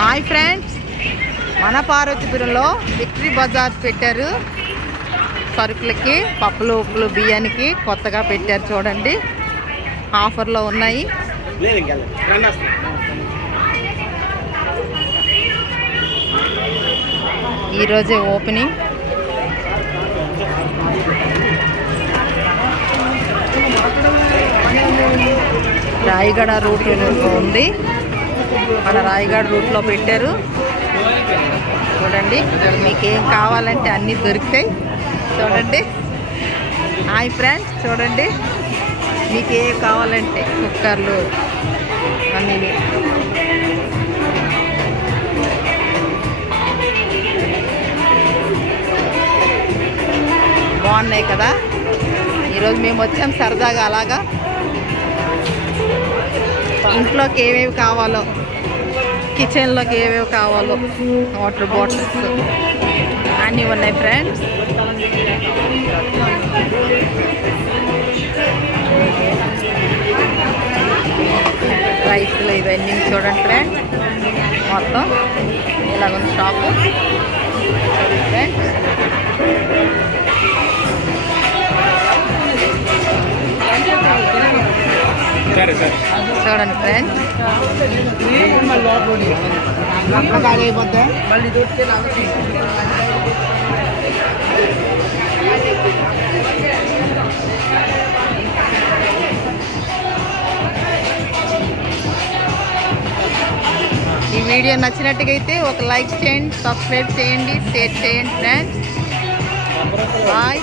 Hi friends, మన పార్వతీపురంలో victory Bazar పెట్టారు. సరుకులకి పప్పులు ఉప్పులు బియ్యానికి కొత్తగా పెట్టారు. చూడండి, ఆఫర్లో ఉన్నాయి. ఈరోజే ఓపెనింగ్. రాయగడ రూట్ ఉంది. మన రాయగడ రూట్లో పెట్టారు. చూడండి, మీకేం కావాలంటే అన్నీ దొరుకుతాయి. చూడండి, హాయ్ ఫ్రెండ్స్, చూడండి మీకేం కావాలంటే కుక్కర్లు అన్నీ బాగున్నాయి కదా. ఈరోజు మేము వచ్చాం సరదాగా అలాగా. ఇంట్లోకి ఏవేవి కావాలో, కిచెన్లోకి ఏవేవి కావాలో, వాటర్ బాటిల్స్ అన్నీ ఉన్నాయి ఫ్రెండ్స్. రైస్లు ఇవన్నీ చూడండి ఫ్రెండ్స్. మొత్తం ఇలాగ ఉంది షాపు ఫ్రెండ్స్. చూడండి ఫ్రెండ్స్, ఈ వీడియో నచ్చినట్టుగా అయితే ఒక లైక్ చేయండి, సబ్స్క్రైబ్ చేయండి, షేర్ చేయండి ఫ్రెండ్స్. బాయ్.